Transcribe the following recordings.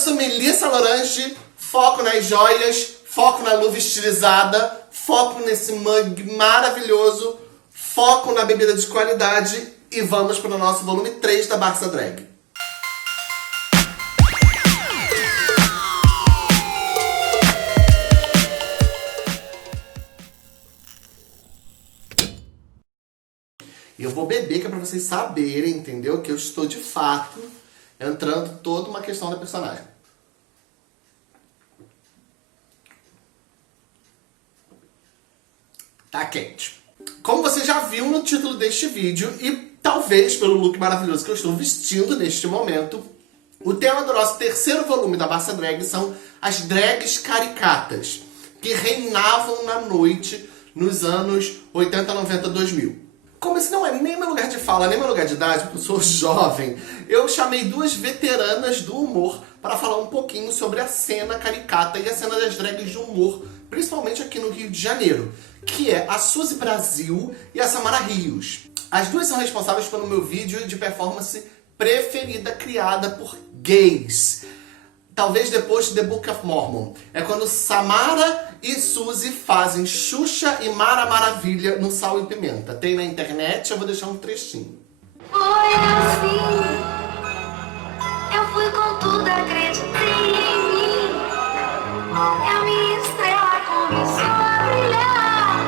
sou Melissa Lorange, foco nas joias, foco na luva estilizada, foco nesse mug maravilhoso, foco na bebida de qualidade e vamos para o nosso volume 3 da Barça Drag. E eu vou beber, que é pra vocês saberem, entendeu? Que eu estou, de fato, entrando toda uma questão da personagem. Tá quente. Como você já viu no título deste vídeo, e talvez pelo look maravilhoso que eu estou vestindo neste momento, o tema do nosso terceiro volume da Barça Drag são as drags caricatas, que reinavam na noite nos anos 80, 90, 2000. Como esse não é nem meu lugar de fala, nem meu lugar de idade, porque eu sou jovem, eu chamei duas veteranas do humor para falar um pouquinho sobre a cena caricata e a cena das drags de humor, principalmente aqui no Rio de Janeiro, que é a Suzy Brasil e a Samara Rios. As duas são responsáveis pelo meu vídeo de performance preferida criada por gays. Talvez depois de The Book of Mormon. É quando Samara e Suzy fazem Xuxa e Mara Maravilha no Sal e Pimenta. Tem na internet, eu vou deixar um trechinho. Foi assim, eu fui com tudo, acreditei em mim. E a minha estrela começou a brilhar.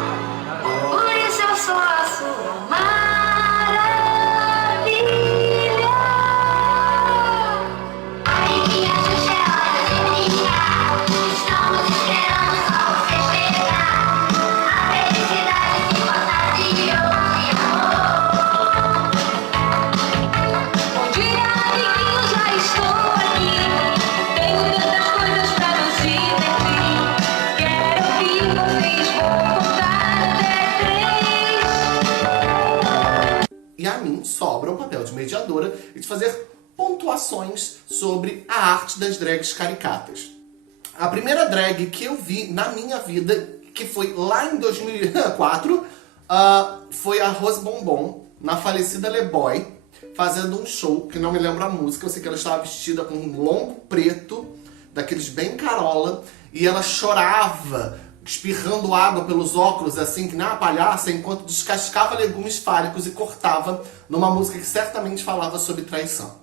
Por isso eu sou a sua maravilha. Ai, que a Xuxa é hora de brincar. Estamos esperando só você chegar. A felicidade se fantasiou de amor. Bom dia, amiguinho, já estou aqui. Tenho tantas coisas pra nos divertir. Quero ouvir vocês, vou contar até 3. E a mim sobra o papel de mediadora e de fazer pontuações sobre a arte das drags caricatas. A primeira drag que eu vi na minha vida, que foi lá em 2004, foi a Rose Bombom, na falecida Le Boy, fazendo um show, que não me lembro a música, eu sei que ela estava vestida com um longo preto, daqueles bem carola, e ela chorava, espirrando água pelos óculos, assim, que nem uma palhaça, enquanto descascava legumes fálicos e cortava numa música que certamente falava sobre traição.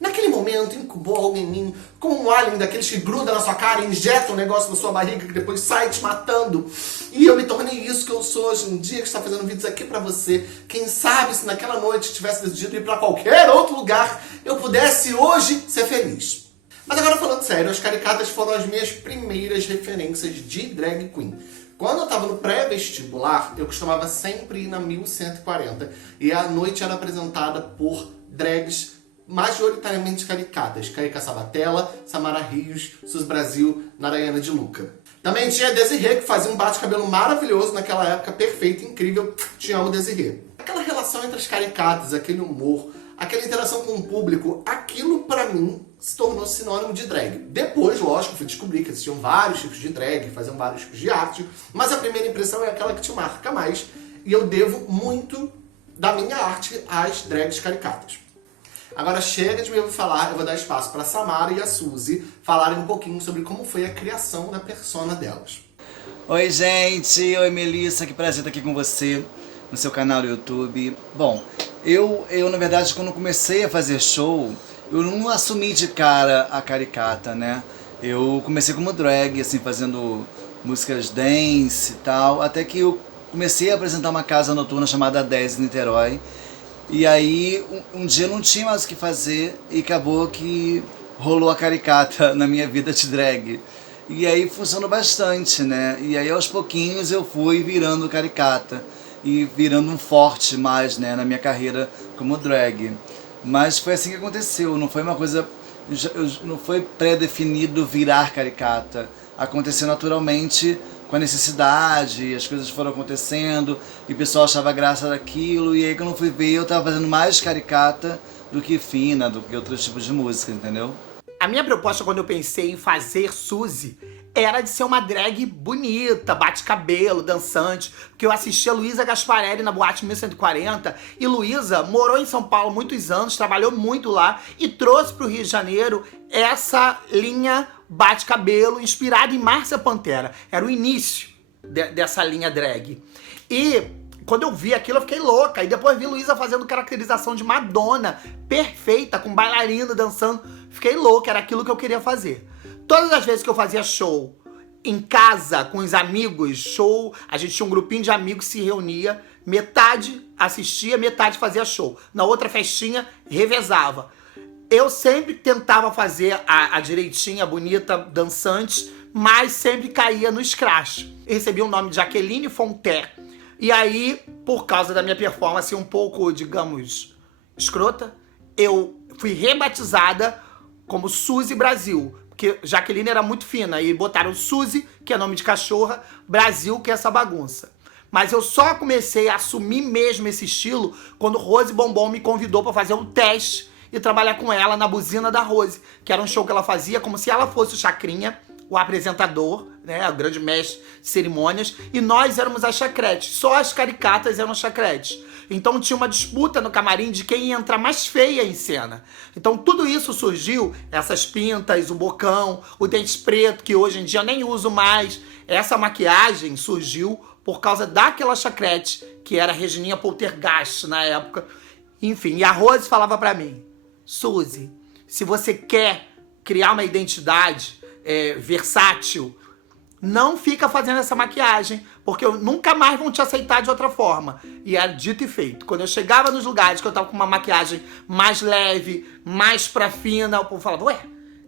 Naquele momento, incubou algo em mim, como um alien daqueles que gruda na sua cara e injeta um negócio na sua barriga que depois sai te matando. E eu me tornei isso que eu sou hoje em dia, que está fazendo vídeos aqui pra você. Quem sabe se naquela noite tivesse decidido ir pra qualquer outro lugar, eu pudesse hoje ser feliz. Mas agora falando sério, as caricatas foram as minhas primeiras referências de drag queen. Quando eu tava no pré-vestibular, eu costumava sempre ir na 1140. E a noite era apresentada por drags majoritariamente caricatas. Carica Sabatella, Samara Rios, Suzy Brasil, Narayana de Luca. Também tinha a Desirê, que fazia um bate-cabelo maravilhoso naquela época, perfeito, incrível. Te amo, Desirê. Aquela relação entre as caricatas, aquele humor, aquela interação com o público, aquilo pra mim se tornou sinônimo de drag. Depois, lógico, fui descobrir que existiam vários tipos de drag, faziam vários tipos de arte, mas a primeira impressão é aquela que te marca mais, e eu devo muito da minha arte às drags caricatas. Agora chega de me ouvir falar, eu vou dar espaço para Samara e a Suzy falarem um pouquinho sobre como foi a criação da persona delas. Oi gente, oi Melissa, que prazer estar aqui com você no seu canal do YouTube. Bom, eu na verdade quando comecei a fazer show, eu não assumi de cara a caricata, né? Eu comecei como drag, assim, fazendo músicas dance e tal, até que eu comecei a apresentar uma casa noturna chamada 10 em Niterói. E aí, um dia eu não tinha mais o que fazer e acabou que rolou a caricata na minha vida de drag. E aí funcionou bastante, né? E aí aos pouquinhos eu fui virando caricata e virando um forte mais, né, na minha carreira como drag. Mas foi assim que aconteceu, não foi uma coisa, não foi pré-definido virar caricata. Aconteceu naturalmente com a necessidade, as coisas foram acontecendo e o pessoal achava graça daquilo, e aí quando eu fui ver eu tava fazendo mais caricata do que fina, do que outros tipos de música, entendeu? A minha proposta quando eu pensei em fazer Suzy era de ser uma drag bonita, bate-cabelo, dançante. Porque eu assistia Luísa Gasparelli na Boate 1140 e Luísa morou em São Paulo muitos anos, trabalhou muito lá e trouxe pro Rio de Janeiro essa linha bate-cabelo inspirada em Márcia Pantera. Era o início dessa linha drag. E quando eu vi aquilo, eu fiquei louca. E depois vi Luísa fazendo caracterização de Madonna, perfeita, com bailarina dançando. Fiquei louca, era aquilo que eu queria fazer. Todas as vezes que eu fazia show em casa, com os amigos, show, a gente tinha um grupinho de amigos que se reunia, metade assistia, metade fazia show. Na outra festinha, revezava. Eu sempre tentava fazer a direitinha, bonita, dançante, mas sempre caía no scratch. Eu recebi o nome de Jaqueline Fonté. E aí, por causa da minha performance um pouco, digamos, escrota, eu fui rebatizada como Suzy Brasil. Porque Jaqueline era muito fina e botaram Suzy, que é nome de cachorra, Brasil, que é essa bagunça. Mas eu só comecei a assumir mesmo esse estilo quando Rose Bombom me convidou para fazer um teste e trabalhar com ela na Buzina da Rose, que era um show que ela fazia como se ela fosse o Chacrinha, o apresentador, né, o grande mestre de cerimônias, e nós éramos as chacretes. Só as caricatas eram chacretes. Então tinha uma disputa no camarim de quem ia entrar mais feia em cena. Então tudo isso surgiu, essas pintas, o bocão, o dente preto, que hoje em dia eu nem uso mais. Essa maquiagem surgiu por causa daquela chacrete, que era a Regininha Poltergeist na época. Enfim, e a Rose falava pra mim, Suzy, se você quer criar uma identidade versátil, não fica fazendo essa maquiagem, porque nunca mais vão te aceitar de outra forma. E era dito e feito. Quando eu chegava nos lugares que eu tava com uma maquiagem mais leve, mais pra fina, o povo falava, ué,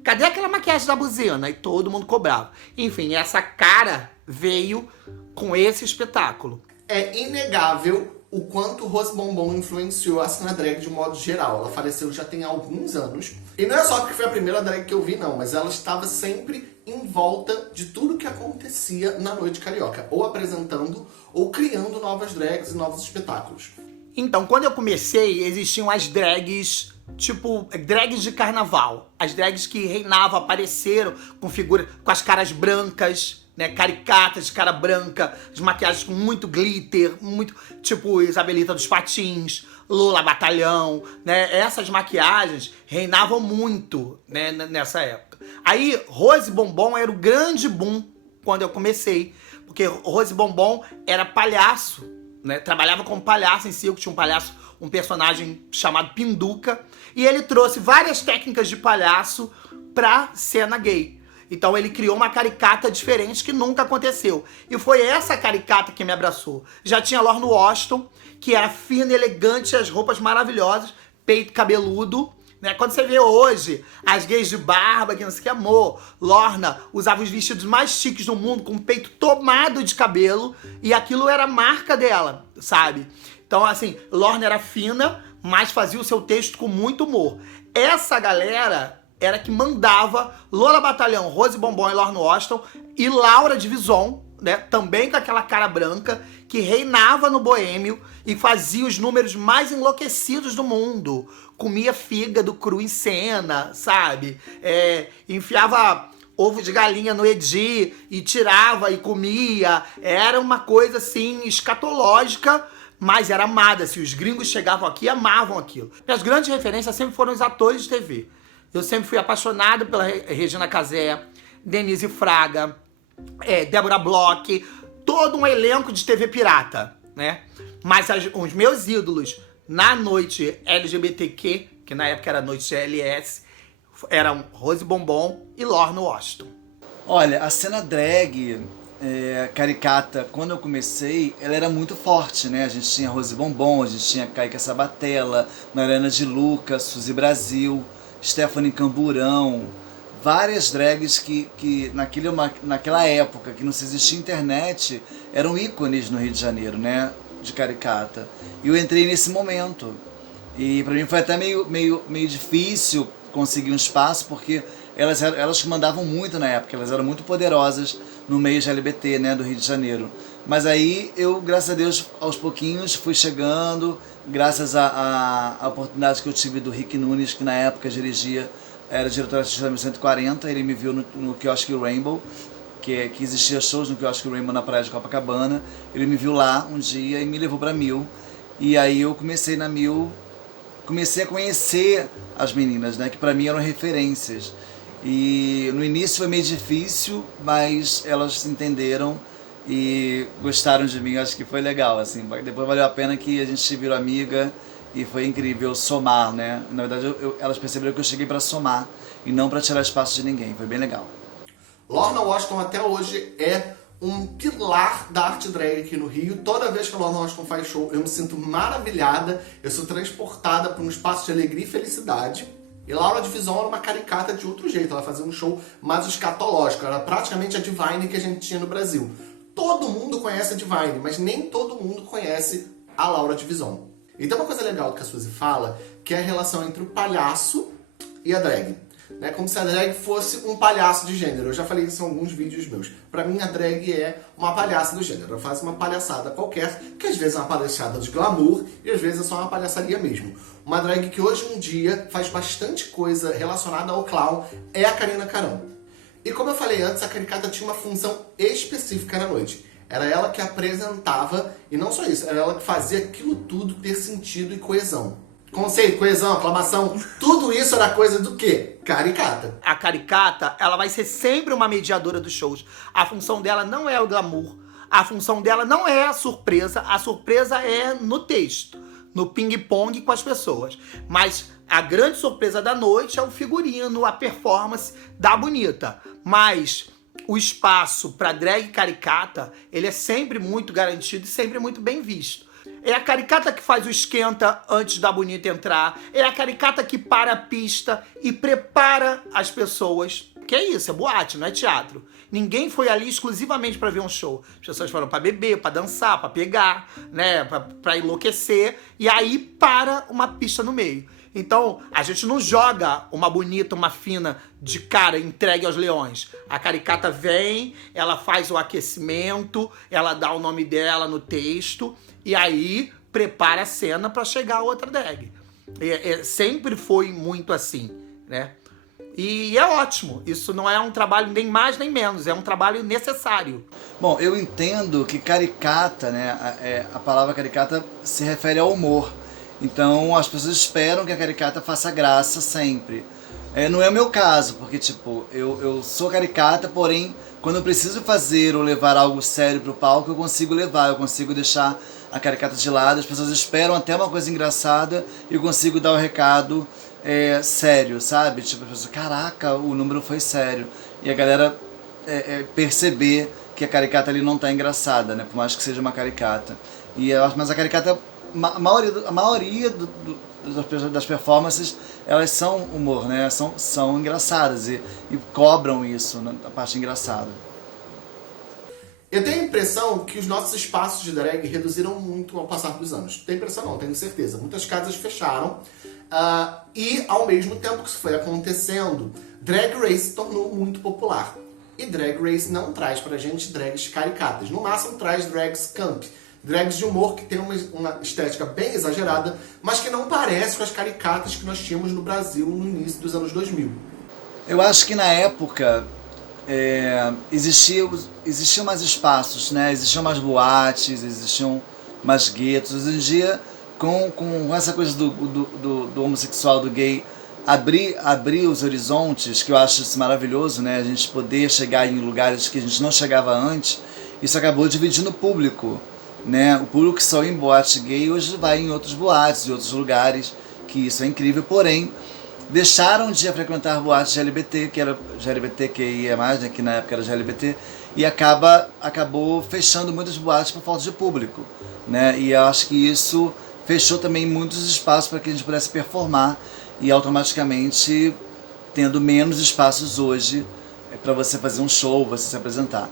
cadê aquela maquiagem da Buzina? E todo mundo cobrava. Enfim, essa cara veio com esse espetáculo. É inegável o quanto Rose Bombom influenciou a cena drag de modo geral. Ela faleceu já tem alguns anos. E não é só porque foi a primeira drag que eu vi, não, mas ela estava sempre em volta de tudo que acontecia na noite carioca, ou apresentando ou criando novas drags e novos espetáculos. Então, quando eu comecei, existiam as drags, tipo, drags de carnaval. As drags que reinavam, apareceram com figuras, com as caras brancas, né, caricatas de cara branca, as maquiagens com muito glitter, muito, tipo Isabelita dos Patins, Lola Batalhão, né, essas maquiagens reinavam muito, né, nessa época. Aí, Rose Bombom era o grande boom quando eu comecei, porque Rose Bombom era palhaço, né, trabalhava como palhaço em circo, tinha um palhaço, um personagem chamado Pinduca, e ele trouxe várias técnicas de palhaço pra cena gay. Então ele criou uma caricata diferente que nunca aconteceu. E foi essa caricata que me abraçou. Já tinha Lorna Washington, que era fina, elegante, as roupas maravilhosas, peito cabeludo. Né? Quando você vê hoje as gays de barba, que não sei o que, amor, Lorna usava os vestidos mais chiques do mundo, com o peito tomado de cabelo, e aquilo era a marca dela, sabe? Então, assim, Lorna era fina, mas fazia o seu texto com muito humor. Essa galera era que mandava Lola Batalhão, Rose Bombom e Lorna Washington, e Laura de Vison, né, também com aquela cara branca, que reinava no boêmio e fazia os números mais enlouquecidos do mundo. Comia fígado cru em cena, sabe? Enfiava ovo de galinha no Edi e tirava e comia. Era uma coisa, assim, escatológica, mas era amada. Se os gringos chegavam aqui, amavam aquilo. E as grandes referências sempre foram os atores de TV. Eu sempre fui apaixonado pela Regina Casé, Denise Fraga, Débora Bloch, todo um elenco de TV pirata, né? Mas os meus ídolos na noite LGBTQ, que na época era noite GLS, eram Rose Bombom e Lorna Washington. Olha, a cena drag caricata, quando eu comecei, ela era muito forte, né? A gente tinha Rose Bombom, a gente tinha Kaique Sabatella, Mariana de Lucas, Suzy Brasil, Stephanie Camburão, várias drags que naquela época, que não se existia internet, eram ícones no Rio de Janeiro, né, de caricata. E eu entrei nesse momento. E pra mim foi até meio difícil conseguir um espaço, porque elas que mandavam muito na época, elas eram muito poderosas no meio LGBT, né, do Rio de Janeiro. Mas aí eu, graças a Deus, aos pouquinhos fui chegando, graças à oportunidade que eu tive do Rick Nunes, que na época dirigia, era diretor artístico da 1140, ele me viu no quiosque Rainbow, que existia shows no Quiosque Rainbow na praia de Copacabana. Ele me viu lá um dia e me levou pra Mil. E aí eu comecei na Mil, comecei a conhecer as meninas, né, que pra mim eram referências. E no início foi meio difícil, mas elas se entenderam e gostaram de mim. Acho que foi legal, assim. Depois valeu a pena que a gente virou amiga e foi incrível somar, né. Na verdade, elas perceberam que eu cheguei pra somar e não pra tirar espaço de ninguém. Foi bem legal. Lorna Washington até hoje é um pilar da arte drag aqui no Rio. Toda vez que a Lorna Washington faz show, eu me sinto maravilhada, eu sou transportada para um espaço de alegria e felicidade. E Laura Divison era uma caricata de outro jeito, ela fazia um show mais escatológico, era praticamente a Divine que a gente tinha no Brasil. Todo mundo conhece a Divine, mas nem todo mundo conhece a Laura Divison. E tem uma coisa legal que a Suzy fala, que é a relação entre o palhaço e a drag. Né, como se a drag fosse um palhaço de gênero. Eu já falei isso em alguns vídeos meus. Pra mim, a drag é uma palhaça do gênero. Ela faz uma palhaçada qualquer, que às vezes é uma palhaçada de glamour e às vezes é só uma palhaçaria mesmo. Uma drag que hoje em dia faz bastante coisa relacionada ao clown é a Karina Carão. E como eu falei antes, a caricata tinha uma função específica na noite. Era ela que apresentava, e não só isso, era ela que fazia aquilo tudo ter sentido e coesão. Conceito, coesão, aclamação, tudo isso era coisa do quê? Caricata. A caricata, ela vai ser sempre uma mediadora dos shows. A função dela não é o glamour, a função dela não é a surpresa é no texto, no ping-pong com as pessoas. Mas a grande surpresa da noite é o figurino, a performance da bonita. Mas o espaço para drag caricata, ele é sempre muito garantido e sempre muito bem visto. É a caricata que faz o esquenta antes da bonita entrar. É a caricata que para a pista e prepara as pessoas. Que é isso, é boate, não é teatro. Ninguém foi ali exclusivamente para ver um show. As pessoas foram para beber, para dançar, para pegar, né, para enlouquecer. E aí para uma pista no meio. Então, a gente não joga uma bonita, uma fina de cara entregue aos leões. A caricata vem, ela faz o aquecimento, ela dá o nome dela no texto e aí prepara a cena pra chegar a outra drag. Sempre foi muito assim, né? E é ótimo. Isso não é um trabalho nem mais nem menos, é um trabalho necessário. Bom, eu entendo que caricata, né, a palavra caricata se refere ao humor. Então as pessoas esperam que a caricata faça graça sempre. Não é o meu caso, porque tipo, eu sou caricata, porém, quando eu preciso fazer ou levar algo sério pro palco, eu consigo levar, eu consigo deixar a caricata de lado, as pessoas esperam até uma coisa engraçada e eu consigo dar o recado sério, sabe? Tipo, a pessoa, caraca, o número foi sério. E a galera perceber que a caricata ali não tá engraçada, né? Por mais que seja uma caricata. Mas a caricata, a maioria das performances, elas são humor, né? São engraçadas e cobram isso, né? A parte engraçada. Eu tenho a impressão que os nossos espaços de drag reduziram muito ao passar dos anos. Tenho impressão não, tenho certeza. Muitas casas fecharam e ao mesmo tempo que isso foi acontecendo, Drag Race se tornou muito popular. E Drag Race não traz pra gente drags caricatas. No máximo traz drags camp. Drags de humor que tem uma estética bem exagerada, mas que não parece com as caricatas que nós tínhamos no Brasil no início dos anos 2000. Eu acho que na época existiam mais espaços, né? Existiam mais boates, existiam mais guetos. Hoje em dia, com essa coisa do homossexual, do gay, abrir os horizontes, que eu acho isso maravilhoso, né? A gente poder chegar em lugares que a gente não chegava antes, isso acabou dividindo o público. Né? O público que só ia em boate gay hoje vai em outros boates, em outros lugares, que isso é incrível, porém deixaram de frequentar boates de LGBT, que era LGBTQIA+, né? Que na época era de LGBT, e acabou fechando muitas boates por falta de público, né? E eu acho que isso fechou também muitos espaços para que a gente pudesse performar e automaticamente tendo menos espaços hoje para você fazer um show, você se apresentar.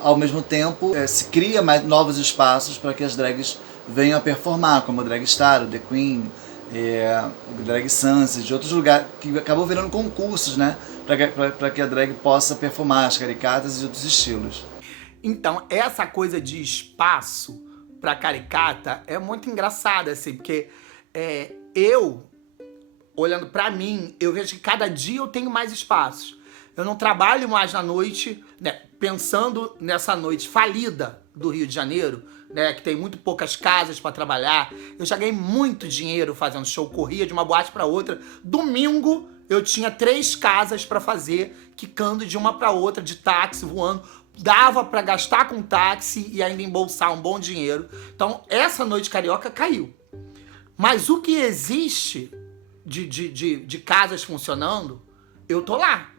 Ao mesmo tempo, se cria mais novos espaços para que as drags venham a performar, como o Drag Star, o The Queen, o Drag Sunset, de outros lugares, que acabou virando concursos, né? Para que a drag possa performar as caricatas e outros estilos. Então, essa coisa de espaço pra caricata é muito engraçada, assim, porque eu, olhando pra mim, eu vejo que cada dia eu tenho mais espaços. Eu não trabalho mais na noite, né? Pensando nessa noite falida do Rio de Janeiro, né? Que tem muito poucas casas pra trabalhar. Eu já ganhei muito dinheiro fazendo show, corria de uma boate pra outra. Domingo eu tinha 3 casas pra fazer, quicando de uma pra outra, de táxi, voando. Dava pra gastar com táxi e ainda embolsar um bom dinheiro. Então essa noite carioca caiu. Mas o que existe de casas funcionando, eu tô lá,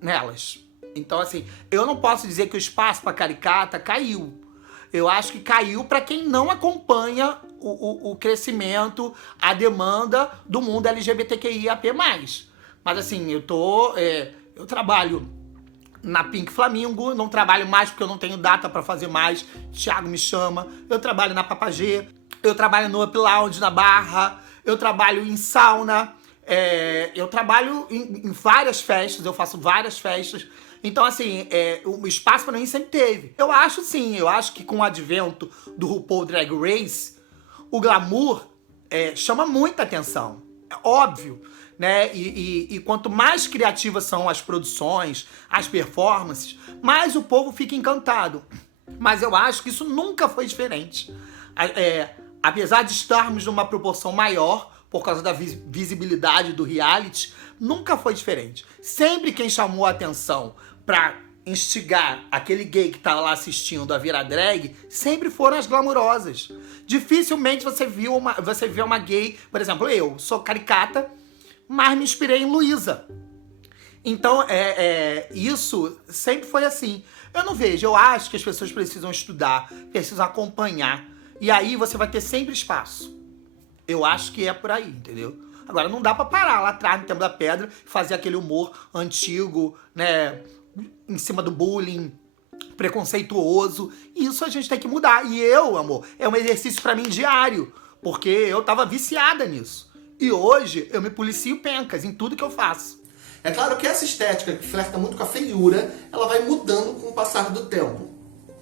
nelas. Então, assim, eu não posso dizer que o espaço pra caricata caiu. Eu acho que caiu pra quem não acompanha o crescimento, a demanda do mundo LGBTQIAP+. Mas, assim, eu trabalho na Pink Flamingo, não trabalho mais porque eu não tenho data pra fazer mais, Thiago me chama. Eu trabalho na Papagê, eu trabalho no Up Lounge, na Barra, eu trabalho em sauna, eu trabalho em várias festas, eu faço várias festas. Então, assim, o espaço pra mim sempre teve. Eu acho que com o advento do RuPaul Drag Race, o glamour chama muita atenção. É óbvio, né? E quanto mais criativas são as produções, as performances, mais o povo fica encantado. Mas eu acho que isso nunca foi diferente. Apesar de estarmos numa proporção maior, por causa da visibilidade do reality, nunca foi diferente. Sempre quem chamou a atenção pra instigar aquele gay que tá lá assistindo a virar drag, sempre foram as glamourosas. Dificilmente você vê uma gay, por exemplo, eu sou caricata, mas me inspirei em Luísa. Então, isso sempre foi assim. Eu acho que as pessoas precisam estudar, precisam acompanhar, e aí você vai ter sempre espaço. Eu acho que é por aí, entendeu? Agora, não dá pra parar lá atrás, no Tempo da Pedra, e fazer aquele humor antigo, né? Em cima do bullying, preconceituoso. Isso a gente tem que mudar. E eu, amor, é um exercício pra mim diário. Porque eu tava viciada nisso. E hoje, eu me policio pencas em tudo que eu faço. É claro que essa estética que flerta muito com a feiura, ela vai mudando com o passar do tempo.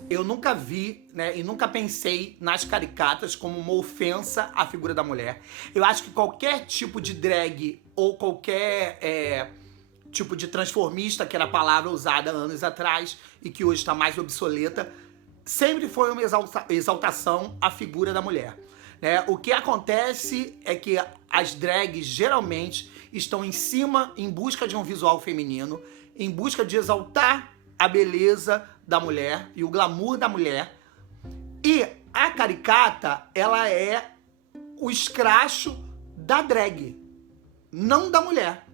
Eu nunca vi, né, e nunca pensei nas caricatas como uma ofensa à figura da mulher. Eu acho que qualquer tipo de drag ou qualquer tipo de transformista, que era a palavra usada anos atrás e que hoje está mais obsoleta, sempre foi uma exaltação à figura da mulher. Né? O que acontece é que as drags geralmente estão em busca de um visual feminino, em busca de exaltar a beleza da mulher e o glamour da mulher. E a caricata, ela é o escracho da drag, não da mulher.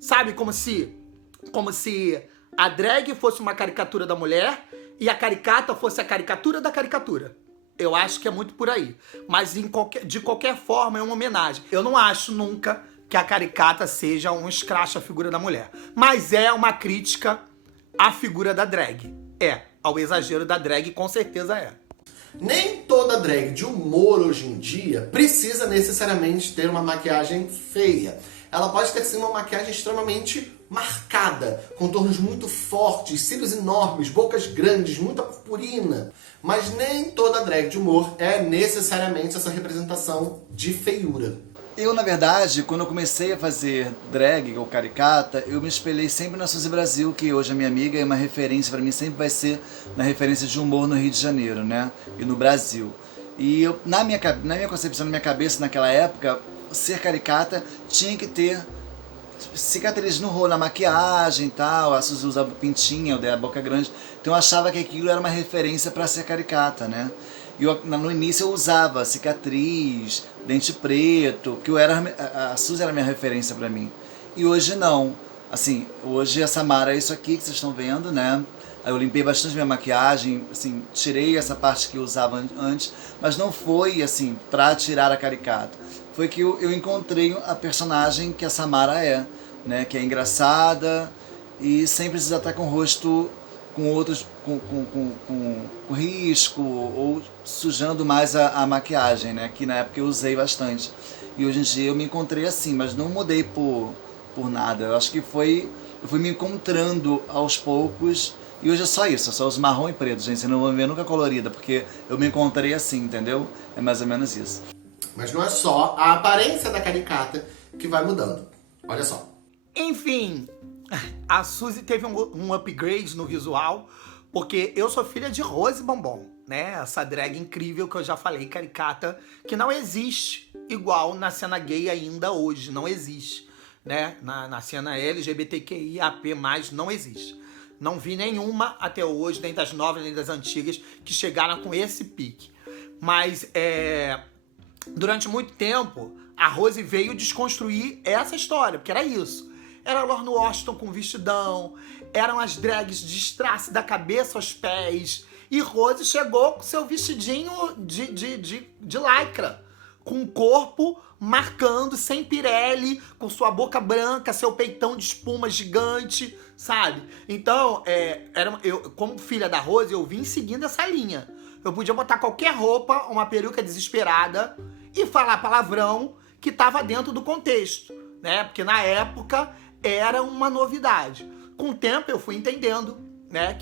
Sabe, como se a drag fosse uma caricatura da mulher e a caricata fosse a caricatura da caricatura. Eu acho que é muito por aí. Mas de qualquer forma é uma homenagem. Eu não acho nunca que a caricata seja um escracho à figura da mulher. Mas é uma crítica à figura da drag. Ao exagero da drag, com certeza é. Nem toda drag de humor hoje em dia precisa necessariamente ter uma maquiagem feia. Ela pode ter sim uma maquiagem extremamente marcada, contornos muito fortes, cílios enormes, bocas grandes, muita purpurina. Mas nem toda drag de humor é necessariamente essa representação de feiura. Eu, na verdade, quando eu comecei a fazer drag ou caricata, eu me espelhei sempre na Suzy Brasil, que hoje é minha amiga e uma referência para mim, sempre vai ser na referência de humor no Rio de Janeiro, né? E no Brasil. E eu, na minha concepção, na minha cabeça, naquela época, ser caricata tinha que ter cicatriz no rosto, na maquiagem e tal. A Suzy usava pintinha, eu dei a boca grande. Então eu achava que aquilo era uma referência para ser caricata, né? E no início eu usava cicatriz, dente preto, que a Suzy era a minha referência pra mim. E hoje não. Assim, hoje a Samara é isso aqui que vocês estão vendo, né? Aí eu limpei bastante minha maquiagem, assim, tirei essa parte que eu usava antes, mas não foi, assim, pra tirar a caricata. Foi que eu encontrei a personagem que a Samara é, né? Que é engraçada e sem precisar estar com o rosto com outros, com risco ou sujando mais a maquiagem, né? Que na época eu usei bastante. E hoje em dia eu me encontrei assim, mas não mudei por nada. Eu acho que eu fui me encontrando aos poucos. E hoje é só isso, é só os marrom e preto, gente. Você não vai ver nunca colorida, porque eu me encontrei assim, entendeu? É mais ou menos isso. Mas não é só a aparência da caricata que vai mudando. Olha só. Enfim, A Suzy teve um upgrade no visual, porque eu sou filha de Rose Bombom, né? Essa drag incrível que eu já falei, caricata, que não existe igual na cena gay ainda hoje, não existe, né? Na cena LGBTQIAP+, não existe. Não vi nenhuma até hoje, nem das novas, nem das antigas, que chegaram com esse pique. Mas, durante muito tempo, a Rose veio desconstruir essa história, porque era isso. Era Lorne Washington com vestidão, eram as drags de strass da cabeça aos pés, e Rose chegou com seu vestidinho de lycra, com o corpo marcando, sem pirelli, com sua boca branca, seu peitão de espuma gigante, sabe? Então, eu, como filha da Rose, eu vim seguindo essa linha. Eu podia botar qualquer roupa, uma peruca desesperada, e falar palavrão que tava dentro do contexto, né? Porque na época era uma novidade. Com o tempo eu fui entendendo, né,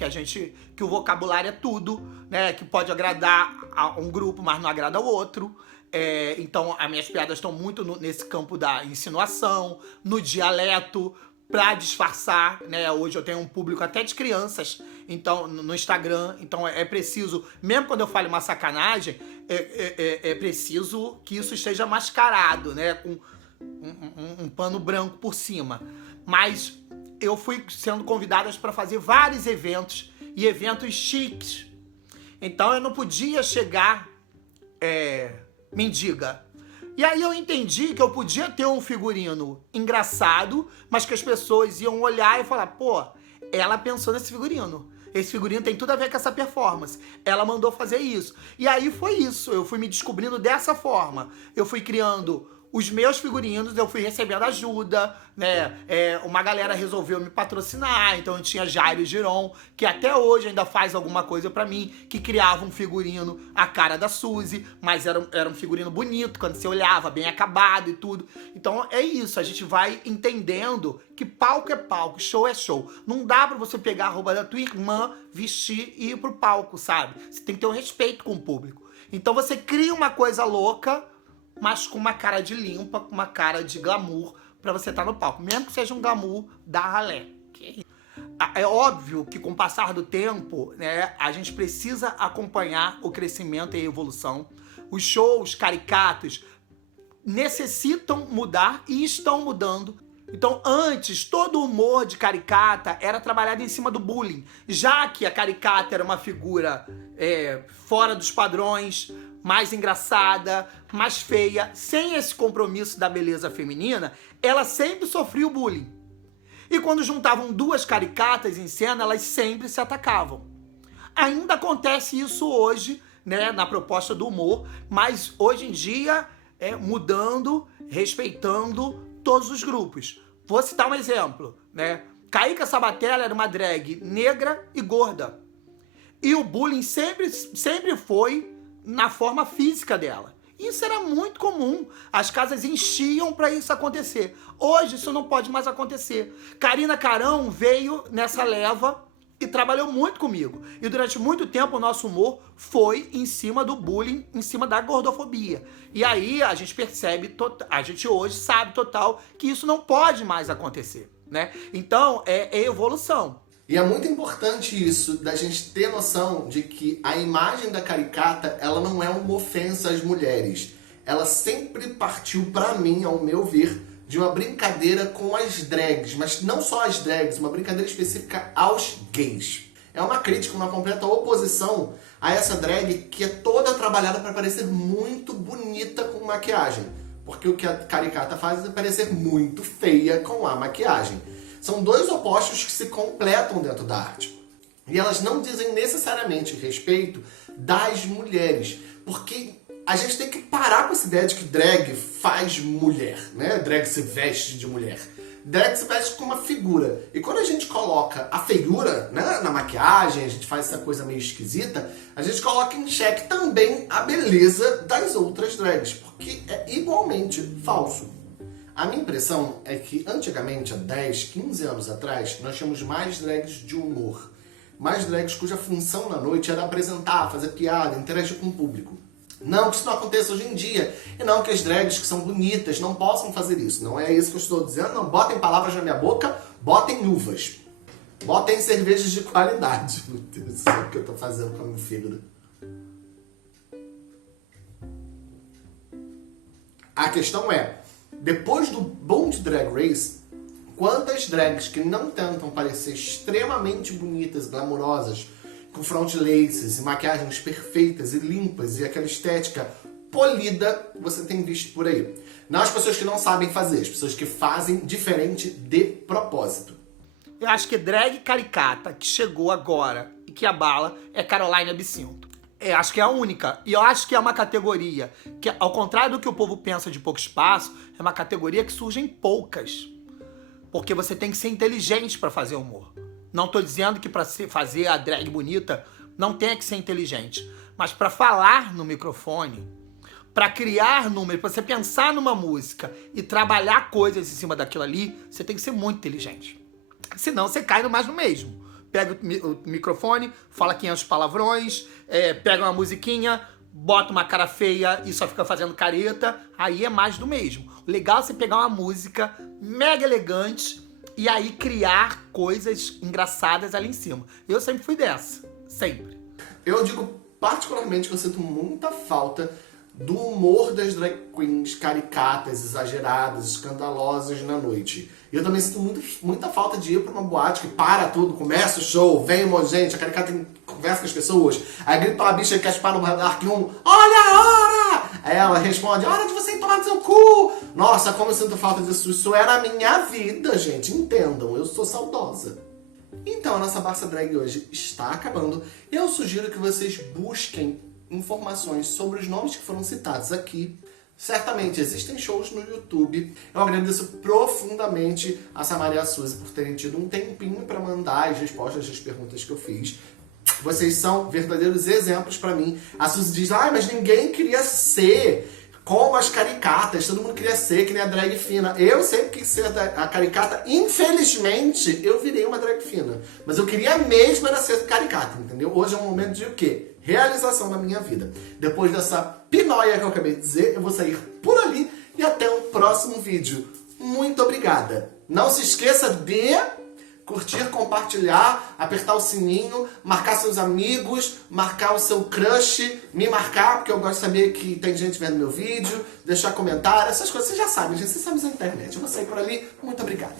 que o vocabulário é tudo, né, que pode agradar a um grupo, mas não agrada ao outro. Então as minhas piadas estão muito nesse campo da insinuação, no dialeto, pra disfarçar, né? Hoje eu tenho um público até de crianças, então no Instagram, então é preciso, mesmo quando eu falo uma sacanagem, é preciso que isso esteja mascarado, né, com um pano branco por cima. Mas eu fui sendo convidada para fazer vários eventos, e eventos chiques. Então eu não podia chegar mendiga. E aí eu entendi que eu podia ter um figurino engraçado, mas que as pessoas iam olhar e falar, pô, ela pensou nesse figurino. Esse figurino tem tudo a ver com essa performance. Ela mandou fazer isso. E aí foi isso. Eu fui me descobrindo dessa forma. Eu fui criando os meus figurinos, eu fui recebendo ajuda, né? Uma galera resolveu me patrocinar, então eu tinha Jairo Giron, que até hoje ainda faz alguma coisa pra mim, que criava um figurino a cara da Suzy, mas era um figurino bonito, quando você olhava, bem acabado e tudo. Então é isso, a gente vai entendendo que palco é palco, show é show. Não dá pra você pegar a roupa da tua irmã, vestir e ir pro palco, sabe? Você tem que ter um respeito com o público. Então você cria uma coisa louca, mas com uma cara de limpa, com uma cara de glamour, pra você estar no palco. Mesmo que seja um glamour da ralé. É óbvio que com o passar do tempo, né, a gente precisa acompanhar o crescimento e a evolução. Os shows caricatos necessitam mudar e estão mudando. Então, antes, todo o humor de caricata era trabalhado em cima do bullying. Já que a caricata era uma figura fora dos padrões, mais engraçada, mais feia, sem esse compromisso da beleza feminina, ela sempre sofria o bullying. E quando juntavam duas caricatas em cena, elas sempre se atacavam. Ainda acontece isso hoje, né, na proposta do humor, mas hoje em dia mudando, respeitando todos os grupos. Vou citar um exemplo, né? Kaique Sabatella era uma drag negra e gorda. E o bullying sempre foi na forma física dela. Isso era muito comum. As casas enchiam para isso acontecer. Hoje isso não pode mais acontecer. Karina Carão veio nessa leva e trabalhou muito comigo. E durante muito tempo o nosso humor foi em cima do bullying, em cima da gordofobia. E aí a gente percebe, a gente hoje sabe total que isso não pode mais acontecer, né? Então é evolução. E é muito importante isso, da gente ter noção de que a imagem da caricata, ela não é uma ofensa às mulheres. Ela sempre partiu, pra mim, ao meu ver, de uma brincadeira com as drags, mas não só as drags, uma brincadeira específica aos gays. É uma crítica, uma completa oposição a essa drag que é toda trabalhada para parecer muito bonita com maquiagem. Porque o que a caricata faz é parecer muito feia com a maquiagem. São dois opostos que se completam dentro da arte. E elas não dizem necessariamente respeito das mulheres. Porque a gente tem que parar com essa ideia de que drag faz mulher, né? Drag se veste de mulher. Drag se veste com uma figura. E quando a gente coloca a feiura, né, na maquiagem, a gente faz essa coisa meio esquisita, a gente coloca em xeque também a beleza das outras drags. Porque é igualmente falso. A minha impressão é que antigamente, há 10, 15 anos atrás, nós tínhamos mais drags de humor. Mais drags cuja função na noite era apresentar, fazer piada, interagir com o público. Não que isso não aconteça hoje em dia. E não que as drags que são bonitas não possam fazer isso. Não é isso que eu estou dizendo. Não botem palavras na minha boca Botem uvas. Botem cervejas de qualidade. Meu Deus, sabe o que eu tô fazendo com o meu fígado? A questão é, depois do Bond Drag Race, quantas drags que não tentam parecer extremamente bonitas, glamourosas, com front laces e maquiagens perfeitas e limpas e aquela estética polida você tem visto por aí? Não as pessoas que não sabem fazer, as pessoas que fazem diferente de propósito. Eu acho que drag caricata que chegou agora e que abala é Caroline Absinto. Eu acho que é a única. E eu acho que é uma categoria que, ao contrário do que o povo pensa de pouco espaço, é uma categoria que surge em poucas. Porque você tem que ser inteligente pra fazer humor. Não tô dizendo que pra fazer a drag bonita não tenha que ser inteligente. Mas pra falar no microfone, pra criar números, pra você pensar numa música e trabalhar coisas em cima daquilo ali, você tem que ser muito inteligente. Senão você cai mais no mesmo. Pega o microfone, fala 500 palavrões, pega uma musiquinha, bota uma cara feia e só fica fazendo careta, aí é mais do mesmo. O legal é você pegar uma música mega elegante e aí criar coisas engraçadas ali em cima. Eu sempre fui dessa, sempre. Eu digo particularmente que eu sinto muita falta do humor das drag queens caricatas, exageradas, escandalosas na noite. E eu também sinto muita falta de ir pra uma boate que para tudo, começa o show, vem um monte de gente, a caricata conversa com as pessoas, aí grita uma bicha que quer chupar no radar que olha a hora! Aí ela responde, hora de você ir tomar no seu cu! Nossa, como eu sinto falta disso, isso era a minha vida, gente, entendam, eu sou saudosa. Então, a nossa Barça Drag hoje está acabando. Eu sugiro que vocês busquem informações sobre os nomes que foram citados aqui. Certamente existem shows no YouTube. Eu agradeço profundamente a Samara e a Suzy por terem tido um tempinho para mandar as respostas das perguntas que eu fiz. Vocês são verdadeiros exemplos pra mim. A Suzy diz, mas ninguém queria ser como as caricatas, todo mundo queria ser que nem a drag fina. Eu sempre quis ser a caricata. Infelizmente, eu virei uma drag fina. Mas eu queria mesmo era ser caricata, entendeu? Hoje é um momento de o quê? Realização na minha vida. Depois dessa pinóia que eu acabei de dizer, eu vou sair por ali e até o próximo vídeo. Muito obrigada. Não se esqueça de curtir, compartilhar, apertar o sininho, marcar seus amigos, marcar o seu crush, me marcar, porque eu gosto de saber que tem gente vendo meu vídeo, deixar comentário, essas coisas. Vocês já sabem, gente, vocês sabem usar a internet. Eu vou sair por ali. Muito obrigada.